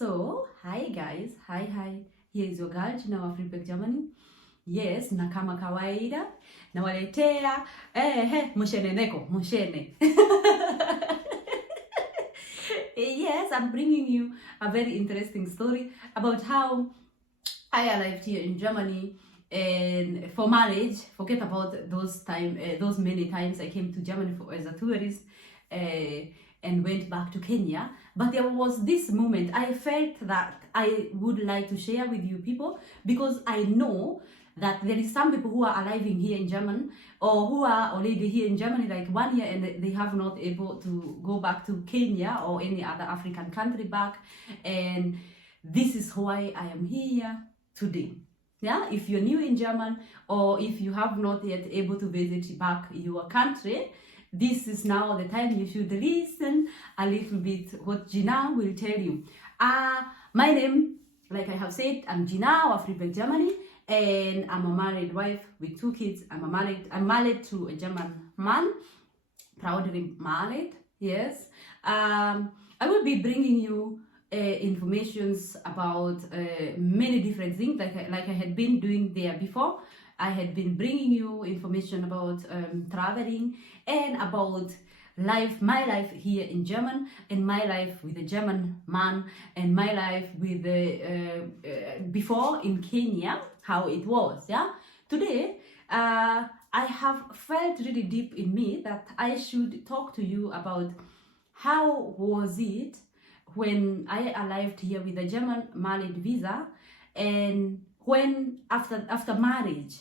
So, hi guys, hi. Here is your girl Gina wa Freepack Germany. Yes, na kama kawaida nawaletea msheneneko, mshene. Yes, I'm bringing you a very interesting story about how I arrived here in Germany and for marriage. Forget about those many times I came to Germany as a tourist. And went back to Kenya. But there was this moment I felt that I would like to share with you people, because I know that there is some people who are arriving here in Germany or who are already here in Germany like 1 year and they have not able to go back to Kenya or any other African country back. And this is why I am here today. Yeah, if you're new in German or if you have not yet able to visit back your country, this is now the time you should listen a little bit what Gina will tell you. My name, like I have said, I'm Gina of Freepack Germany, and I'm a married wife with 2 kids. I'm married to a German man, proudly married. Yes. I will be bringing you informations about many different things, like I had been doing there before. I had been bringing you information about traveling and about life, my life here in Germany, and my life with a German man, and my life with before in Kenya, how it was. Yeah. Today, I have felt really deep in me that I should talk to you about how was it when I arrived here with a German married visa, and when after marriage,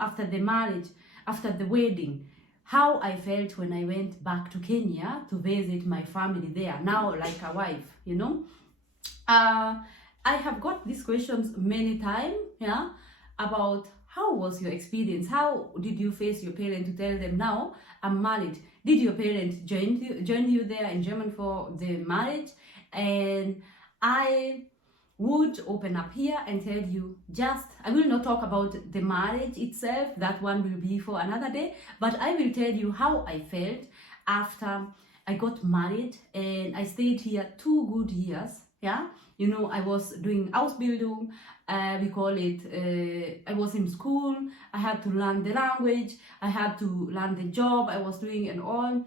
after the marriage, after the wedding, how I felt when I went back to Kenya to visit my family there, now like a wife. I have got these questions many times, yeah, about how was your experience? How did you face your parents to tell them now I'm married? Did your parents join you there in Germany for the marriage? And I would open up here and tell you, I will not talk about the marriage itself, that one will be for another day, but I will tell you how I felt after I got married and I stayed here 2 good years. Yeah, I was doing Ausbildung, we call it, I was in school, I had to learn the language, I had to learn the job I was doing and all,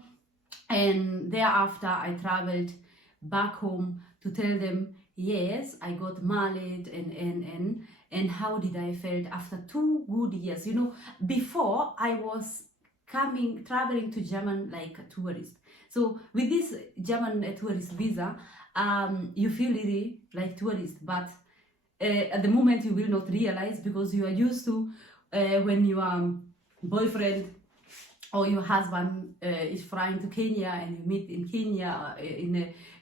and thereafter I traveled back home to tell them, yes, I got married, and how did I felt after 2 good years. Before I was traveling to Germany like a tourist. So with this German tourist visa, you feel really like tourist, but at the moment you will not realize, because you are used to when your boyfriend or your husband is flying to Kenya and you meet in Kenya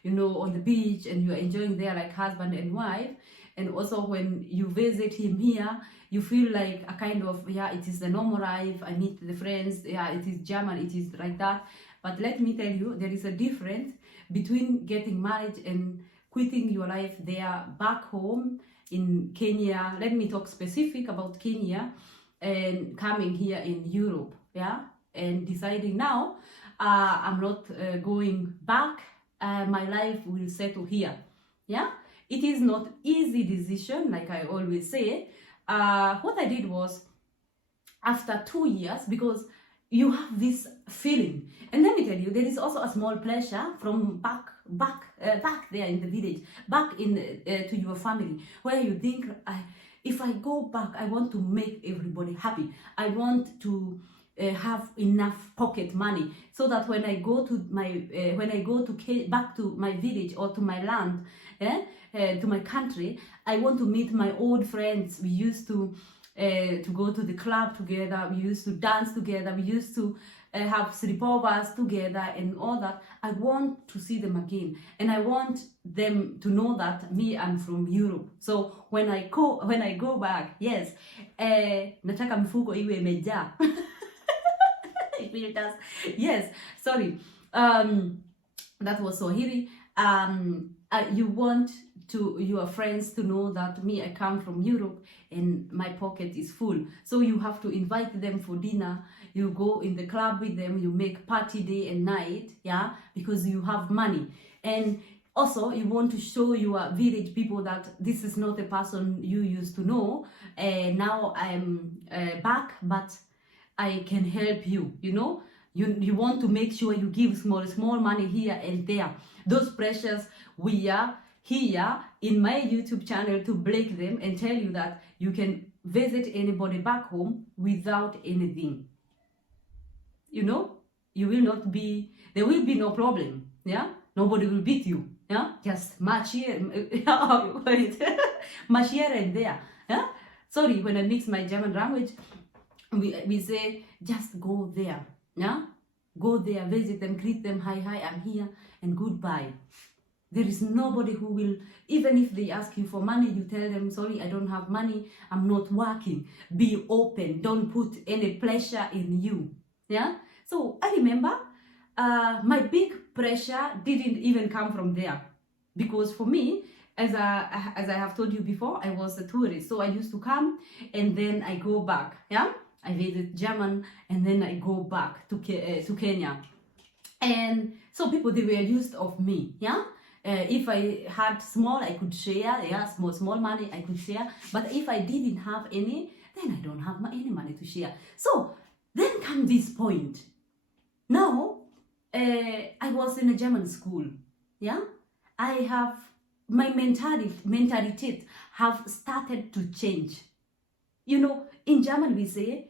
on the beach, and you are enjoying there like husband and wife. And also when you visit him here, you feel like a kind of, it is the normal life. I meet the friends, it is German, it is like that. But let me tell you, there is a difference between getting married and quitting your life there back home in Kenya. Let me talk specific about Kenya, and coming here in Europe, and deciding now I'm not going back. My life will settle here. Yeah, it is not easy decision, like I always say. What I did was, after 2 years, because you have this feeling, and let me tell you, there is also a small pleasure from back there in the village, back in to your family, where you think, if I go back, I want to make everybody happy. I want to have enough pocket money, so that when I go to back to my village or to my land, to my country, I want to meet my old friends. We used to go to the club together, we used to dance together, we used to have sleepovers together and all that. I want to see them again, and I want them to know that I'm from Europe. So when I go back, yes, nataka mfuko iwe imejaa. Yes, sorry, that was Swahili. You want your friends to know that I come from Europe and my pocket is full. So you have to invite them for dinner. You go in the club with them, you make party day and night, because you have money. And Also, you want to show your village people that this is not a person you used to know, and now I'm back, but I can help you, you know. You want to make sure you give small money here and there. Those pressures, we are here in my YouTube channel to break them and tell you that you can visit anybody back home without anything. You know, you will not be, there will be no problem, yeah? Nobody will beat you, yeah? Just march here, march here and there, yeah? Sorry, when I mix my German language, we say, just go there, yeah? Go there, visit them, greet them, hi, I'm here, and goodbye. There is nobody who will, even if they ask you for money, you tell them, sorry, I don't have money, I'm not working. Be open, don't put any pressure in you, yeah? So I remember my big pressure didn't even come from there, because for me, as I have told you before, I was a tourist, so I used to come and then I go back, yeah? I visit German and then I go back to Kenya. And so people, they were used of me, yeah? If I had small, I could share, yeah, small money, I could share. But if I didn't have any, then I don't have any money to share. So then come this point. Now, I was in a German school, yeah? I have, my mentality have started to change. You know, in German we say,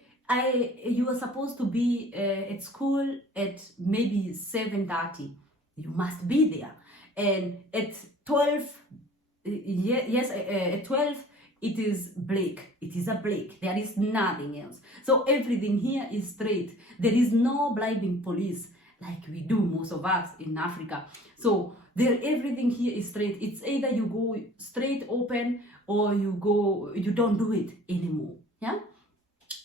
you are supposed to be at school at maybe 7:30. You must be there. And at 12, at 12, it is break. It is a break. There is nothing else. So everything here is straight. There is no bribing police like we do, most of us in Africa. So everything here is straight. It's either you go straight open or you don't do it anymore. Yeah.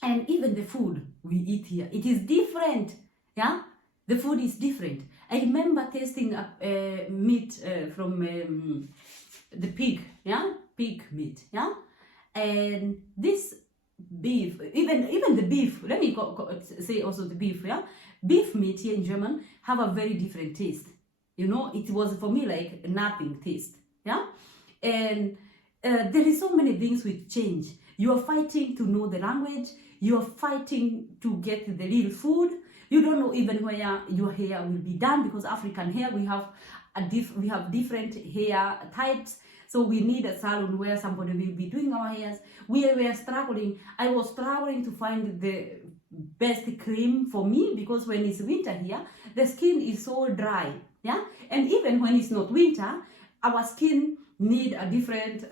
And even the food we eat here, it is different, yeah? The food is different. I remember tasting meat from the pig, yeah? Pig meat, yeah? And this beef, even the beef, let me say also the beef, yeah? Beef meat here in German have a very different taste. You know, it was for me like nothing taste, yeah? And there is so many things which change. You are fighting to know the language. You are fighting to get the real food. You don't know even where your hair will be done, because African hair, we have different hair types. So we need a salon where somebody will be doing our hairs. We were struggling. I was struggling to find the best cream for me, because when it's winter here, the skin is so dry. Yeah, and even when it's not winter, our skin need a different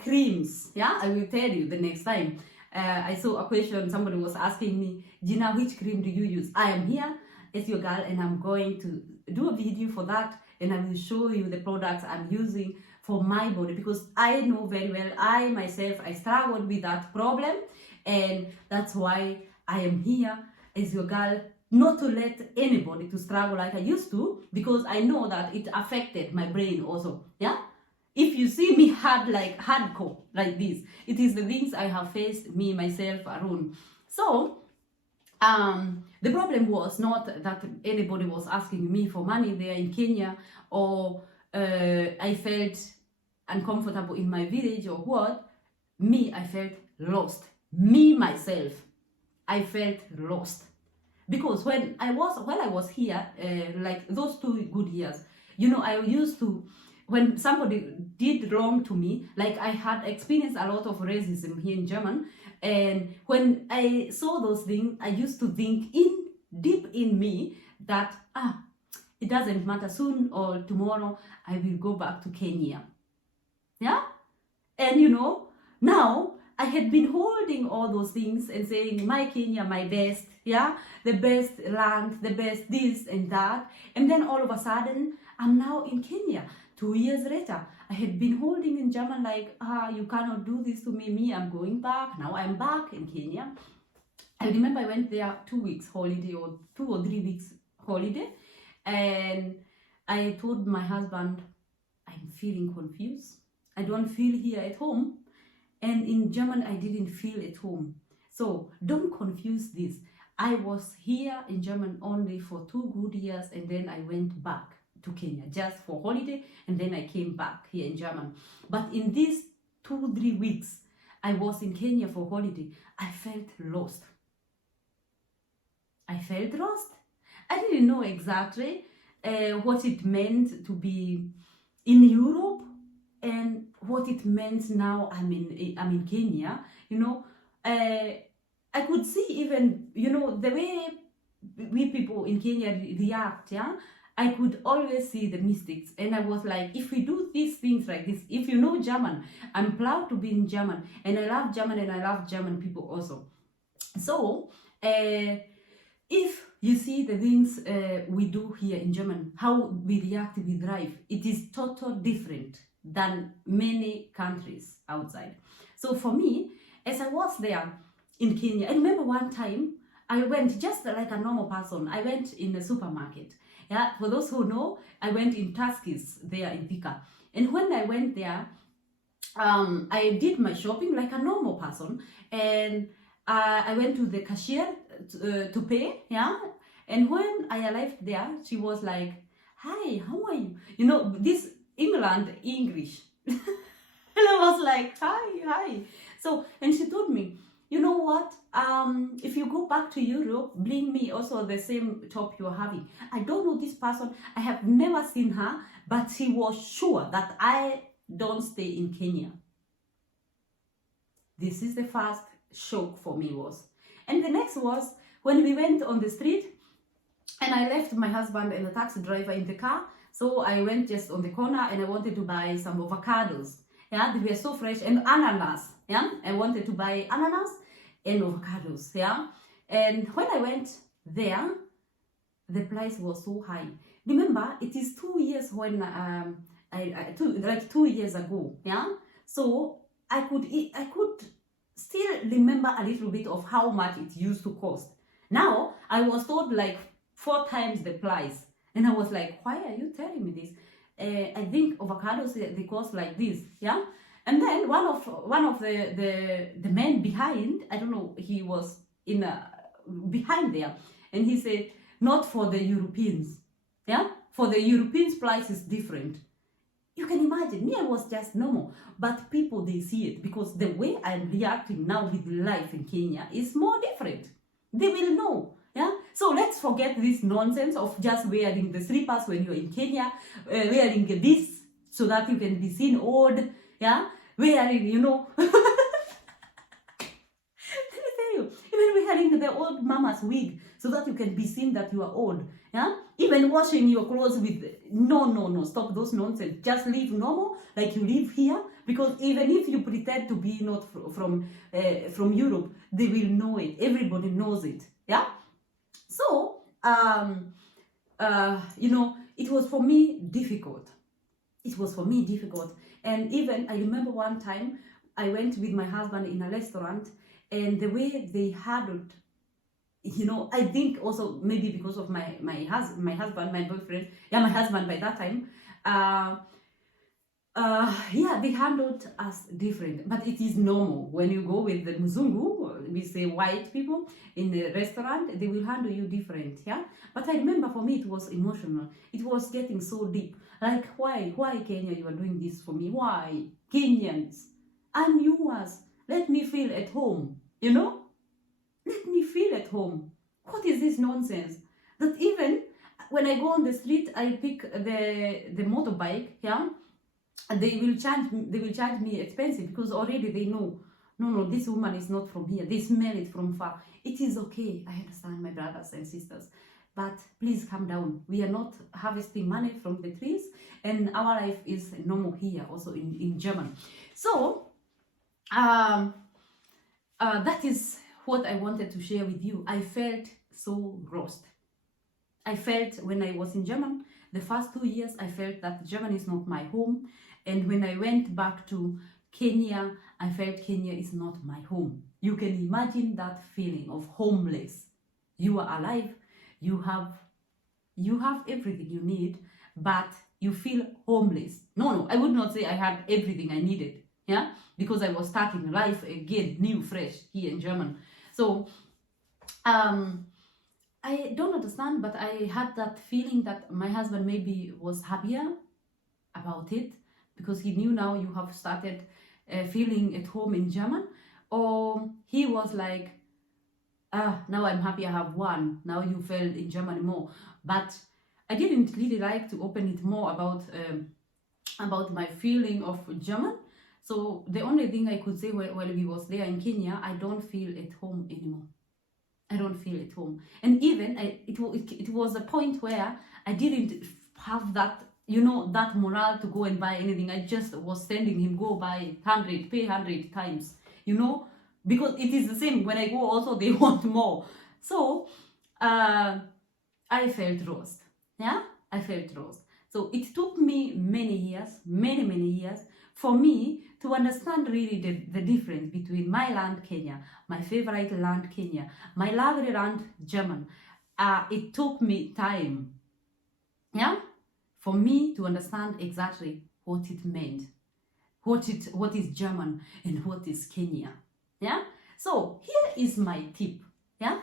creams. Yeah, I will tell you the next time. I saw a question, somebody was asking me, Gina, which cream do you use? I am here as your girl, and I'm going to do a video for that, and I will show you the products I'm using for my body, because I know very well, I myself, I struggled with that problem, and that's why I am here as your girl, not to let anybody to struggle like I used to, because I know that it affected my brain also, yeah? If you see me hardcore like this, it is the things I have faced, me, myself, alone. So, the problem was not that anybody was asking me for money there in Kenya, or I felt uncomfortable in my village or what. Me, I felt lost. Me, myself, I felt lost. Because when I was here, like those 2 good years, you know, I used to, when somebody did wrong to me, like I had experienced a lot of racism here in German, and when I saw those things, I used to think deep in me that, it doesn't matter, soon or tomorrow, I will go back to Kenya. Yeah? And you know, now I had been holding all those things and saying, my Kenya, my best, yeah? The best land, the best this and that. And then all of a sudden, I'm now in Kenya. 2 years later, I had been holding in German like, you cannot do this to me, I'm going back. Now I'm back in Kenya. I remember I went there 2 weeks holiday, or 2 or 3 weeks holiday. And I told my husband, I'm feeling confused. I don't feel here at home. And in German, I didn't feel at home. So don't confuse this. I was here in German only for 2 good years, and then I went back to Kenya just for holiday, and then I came back here in Germany. But in these 2-3 weeks I was in Kenya for holiday, I felt lost. I felt lost. I didn't know exactly what it meant to be in Europe and what it meant now I'm in Kenya. You know, I could see even, you know, the way we people in Kenya react, yeah. I could always see the mistakes, and I was like, if we do these things like this, if you know German, I'm proud to be in German, and I love German, and I love German people also. So, if you see the things we do here in German, how we react with life, it is totally different than many countries outside. So for me, as I was there in Kenya, I remember one time I went just like a normal person. I went in a supermarket. Yeah, for those who know, I went in Tuskys there in Thika. And when I went there, I did my shopping like a normal person, and I went to the cashier to pay, yeah. And when I arrived there, she was like, "Hi, how are you?" You know, this England English. And I was like, hi. So, and she told me, you know what, if you go back to Europe, bring me also the same top you're having. I don't know this person, I have never seen her, but she was sure that I don't stay in Kenya. This is the first shock for me was. And the next was when we went on the street, and I left my husband and the taxi driver in the car. So I went just on the corner and I wanted to buy some avocados. Yeah, they were so fresh, and ananas. Yeah, I wanted to buy ananas and avocados. Yeah, and when I went there, the price was so high. Remember, it is 2 years when like 2 years ago. Yeah, so I could still remember a little bit of how much it used to cost. Now I was told like 4 times the price, and I was like, why are you telling me this? I think avocados they cost like this, yeah. And then one of the men behind, I don't know, he was in behind there, and he said, not for the Europeans, yeah. For the Europeans, price is different. You can imagine, me, I was just normal, but people, they see it because the way I'm reacting now with life in Kenya is more different. They will know, yeah. So let's forget this nonsense of just wearing the slippers when you're in Kenya, wearing this so that you can be seen old, yeah. Wearing, you know, let me tell you, even wearing the old mama's wig so that you can be seen that you are old, yeah. Even washing your clothes with no, stop those nonsense. Just live normal like you live here, because even if you pretend to be not from Europe, they will know it. Everybody knows it, yeah. So you know, it was for me difficult. And even I remember one time I went with my husband in a restaurant, and the way they handled, you know, I think also maybe because of my husband, my boyfriend, yeah, my husband by that time, yeah, they handled us different. But it is normal when you go with the Mzungu, we say white people in the restaurant, they will handle you different, yeah. But I remember for me it was emotional. It was getting so deep. Like, why Kenya, you are doing this for me? Why Kenyans? I'm yours. Let me feel at home, you know. Let me feel at home. What is this nonsense? That even when I go on the street, I pick the motorbike, yeah, and they will charge me expensive, because already they know, no, this woman is not from here. They smell it from far. It is okay. I understand, my brothers and sisters, but please calm down. We are not harvesting money from the trees, and our life is normal here, also in Germany. So that is what I wanted to share with you. I felt so lost. I felt when I was in Germany, the first 2 years, I felt that Germany is not my home. And when I went back to Kenya, I felt Kenya is not my home. You can imagine that feeling of homeless. You are alive, you have everything you need, but you feel homeless. No, I would not say I had everything I needed, yeah, because I was starting life again, new, fresh, here in Germany. So I don't understand, but I had that feeling that my husband maybe was happier about it because he knew now you have started feeling at home in German, or he was like, now I'm happy I have one. Now you fell in Germany more. But I didn't really like to open it more about my feeling of German. So the only thing I could say while we was there in Kenya, I don't feel at home anymore. I don't feel at home. And even it was a point where I didn't have that, that morale to go and buy anything. I just was sending him, go buy 100, pay 100 times, because it is the same. When I go also, they want more. So I felt lost. Yeah, I felt lost. So it took me many years, many years, for me to understand really the difference between my land, Kenya, my favorite land, Kenya, my lovely land, German. It took me time, yeah, for me to understand exactly what it meant, what is German and what is Kenya, yeah. So here is my tip, yeah.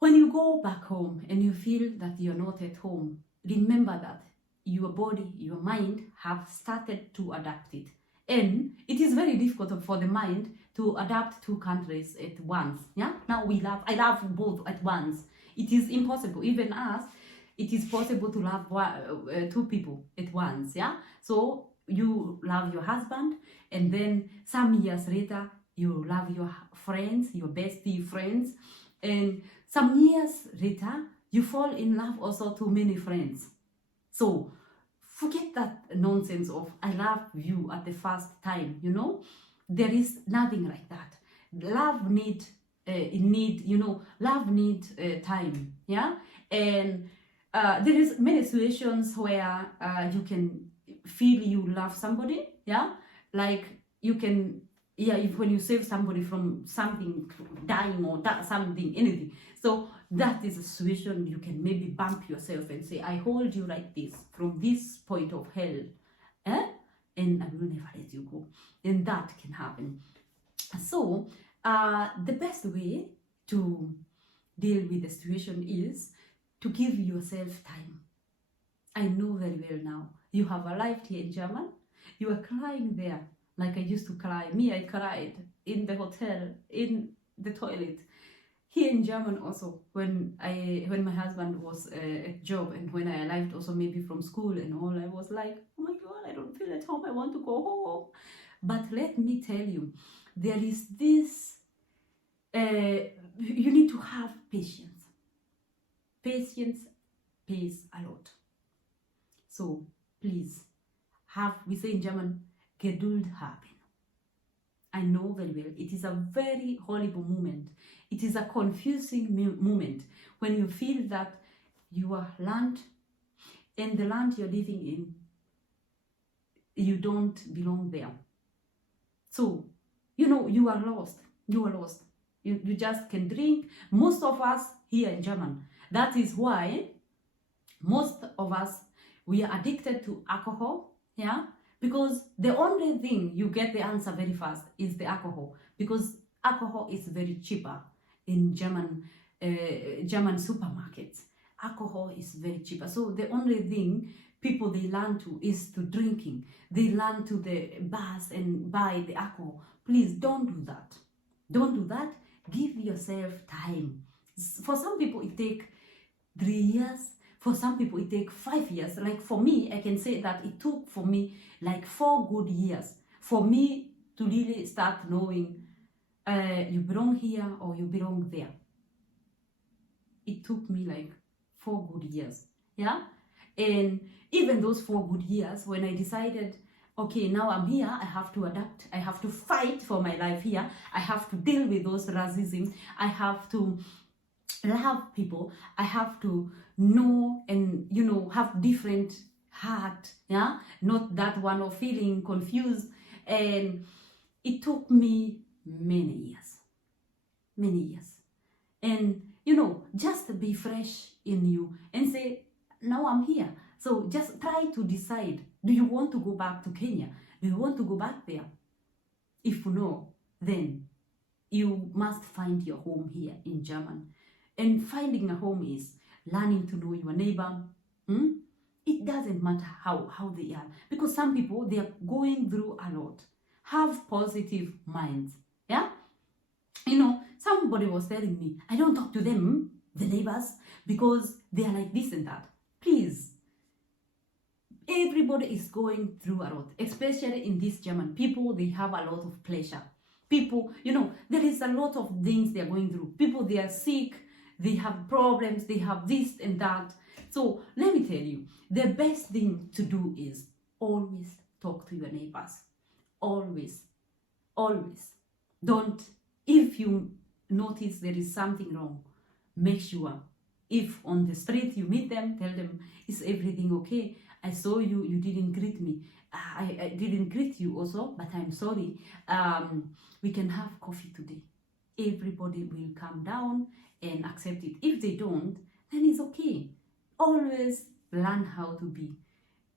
When you go back home and you feel that you're not at home, remember that your body, your mind have started to adapt it. And it is very difficult for the mind to adapt two countries at once. Yeah. Now I love both at once. It is impossible. Even us, it is possible to love two people at once. Yeah. So you love your husband, and then some years later, you love your friends, your bestie friends, and some years later, you fall in love also to many friends. So forget that nonsense of I love you at the first time, There is nothing like that. Love need time, yeah? And there is many situations where you can feel you love somebody, yeah? Like you can, when you save somebody from something, dying or something, anything. So that is a situation you can maybe bump yourself and say, I hold you like this from this point of hell, and I will never let you go. And that can happen. So the best way to deal with the situation is to give yourself time. I know very well now. You have arrived here in German. You are crying there like I used to cry. Me, I cried in the hotel, in the toilet. Here in German also, when my husband was at job, and when I arrived also maybe from school and all, I was like, oh my God, I don't feel at home. I want to go home. But let me tell you, there is this, you need to have patience. Patience pays a lot. So please, we say in German, Geduld haben. I know very well, it is a very horrible moment. It is a confusing moment when you feel that your land and the land you're living in, you don't belong there. So, you are lost. You are lost. You just can drink. Most of us here in German. That is why most of us, we are addicted to alcohol, yeah? Because the only thing you get the answer very fast is the alcohol, because alcohol is very cheaper in German supermarkets. Alcohol is very cheaper. So the only thing people they learn to is to drinking. They learn to the bars and buy the alcohol. Please don't do that. Don't do that. Give yourself time. For some people it takes 3 years. For some people it takes 5 years. Like for me, I can say that it took for me like 4 good years for me to really start knowing you belong here or you belong there. It took me like 4 good years, yeah? And even those 4 good years, when I decided, okay, now I'm here, I have to adapt, I have to fight for my life here, I have to deal with those racism, I have to love people, I have to know and have different heart, yeah, not that one of feeling confused. And it took me many years, and just be fresh in you and say, now I'm here. So just try to decide, do you want to go back to Kenya? Do you want to go back there? If no, then you must find your home here in German. And finding a home is learning to know your neighbor. It doesn't matter how they are, because some people, they are going through a lot. Have positive minds. Yeah, you know, somebody was telling me, I don't talk to them, the neighbors, because they are like this and that. Please, everybody is going through a lot, especially in this German. People, they have a lot of pleasure. People, you know, there is a lot of things they are going through. People, they are sick, they have problems, they have this and that. So let me tell you, the best thing to do is always talk to your neighbors. Always. Don't, if you notice there is something wrong, make sure. If on the street you meet them, tell them, is everything okay? I saw you, you didn't greet me. I didn't greet you also, but I'm sorry. We can have coffee today. Everybody will come down and accept it. If they don't, then it's okay. Always learn how to be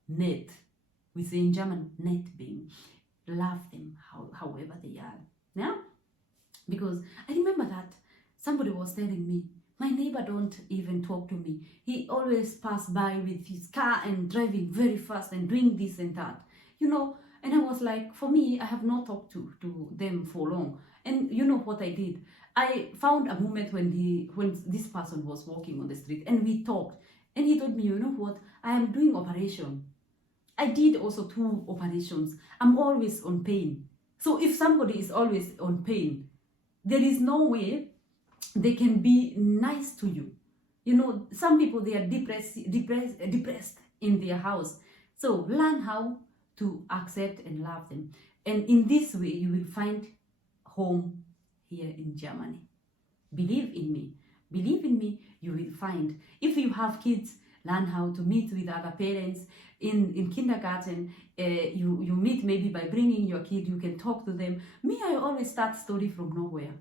nett. We say in German, nett being. Love them however they are. Yeah? Because I remember that somebody was telling me, my neighbor don't even talk to me. He always pass by with his car and driving very fast and doing this and that. You know, and I was like, for me, I have not talked to them for long. And you know what I did? I found a moment when this person was walking on the street and we talked. And he told me, you know what? I am doing operation. I did also 2 operations. I'm always on pain. So if somebody is always on pain, there is no way they can be nice to you. You know, some people, they are depressed in their house. So learn how to accept and love them. And in this way, you will find home here in Germany. Believe in me. Believe in me, you will find. If you have kids, learn how to meet with other parents. In kindergarten, you meet maybe by bringing your kid, you can talk to them. Me, I always start story from nowhere.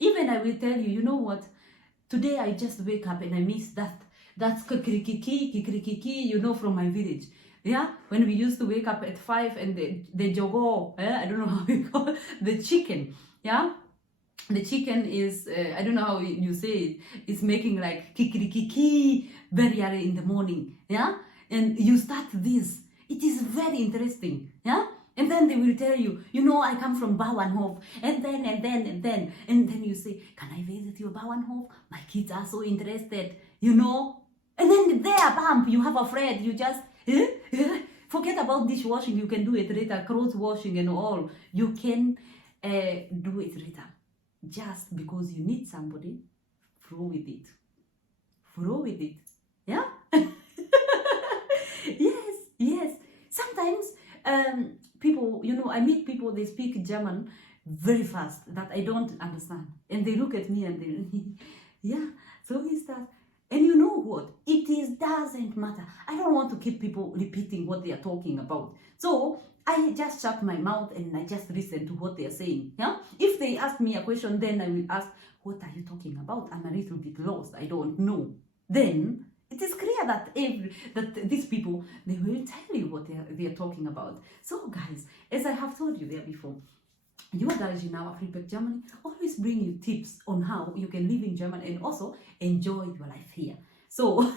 Even I will tell you, you know what, today I just wake up and I miss that's kikrikiki, you know, from my village. Yeah, when we used to wake up at 5 and the jogo, I don't know how we call it, the chicken. Yeah, the chicken is, I don't know how you say it, it's making like kikrikiki very early in the morning. Yeah, and you start this. It is very interesting. Yeah. And then they will tell you, you know, I come from Bauernhof, and then you say, can I visit your Bauernhof? My kids are so interested, you know. And then there, bam, you have a friend, you just, forget about dishwashing, you can do it later, clothes washing and all. You can do it later. Just because you need somebody, flow with it. Flow with it. Yeah? Yes. Sometimes, people, you know, I meet people, they speak German very fast that I don't understand. And they look at me and they, yeah, so is that. And you know what? Doesn't matter. I don't want to keep people repeating what they are talking about. So I just shut my mouth and I just listen to what they are saying. Yeah. If they ask me a question, then I will ask, what are you talking about? I'm a little bit lost. I don't know. Then it is clear that these people, they will tell you what they are talking about. So guys, as I have told you there before, you guys in our Freepack Germany always bring you tips on how you can live in Germany and also enjoy your life here. So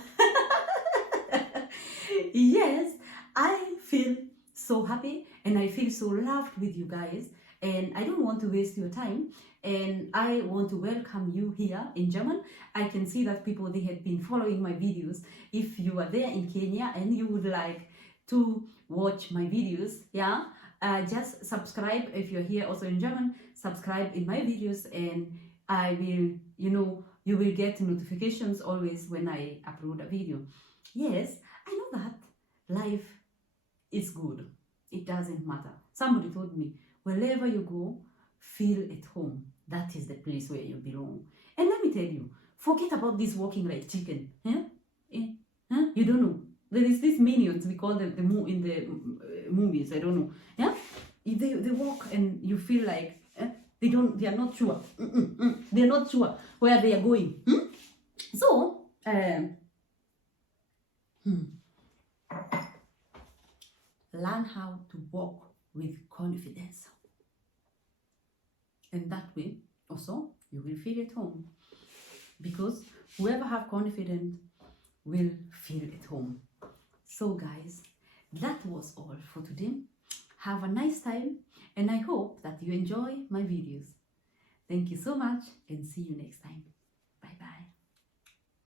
yes, I feel so happy and I feel so loved with you guys, and I don't want to waste your time, and I want to welcome you here in German. I can see that people, they have been following my videos. If you are there in Kenya and you would like to watch my videos, yeah, just subscribe. If you're here also in German, subscribe in my videos, and I will, you know, you will get notifications always when I upload a video. Yes, I know that life is good. It doesn't matter. Somebody told me, wherever you go, feel at home. That is the place where you belong. And let me tell you, forget about this walking like chicken. You don't know. There is this minions, we call them in the movies, I don't know. Yeah, they walk and you feel like they are not sure. They are not sure where they are going. So learn how to walk with confidence, and that way also you will feel at home, because whoever have confidence will feel at home. So guys, that was all for today. Have a nice time, and I hope that you enjoy my videos. Thank you so much, and see you next time. Bye bye.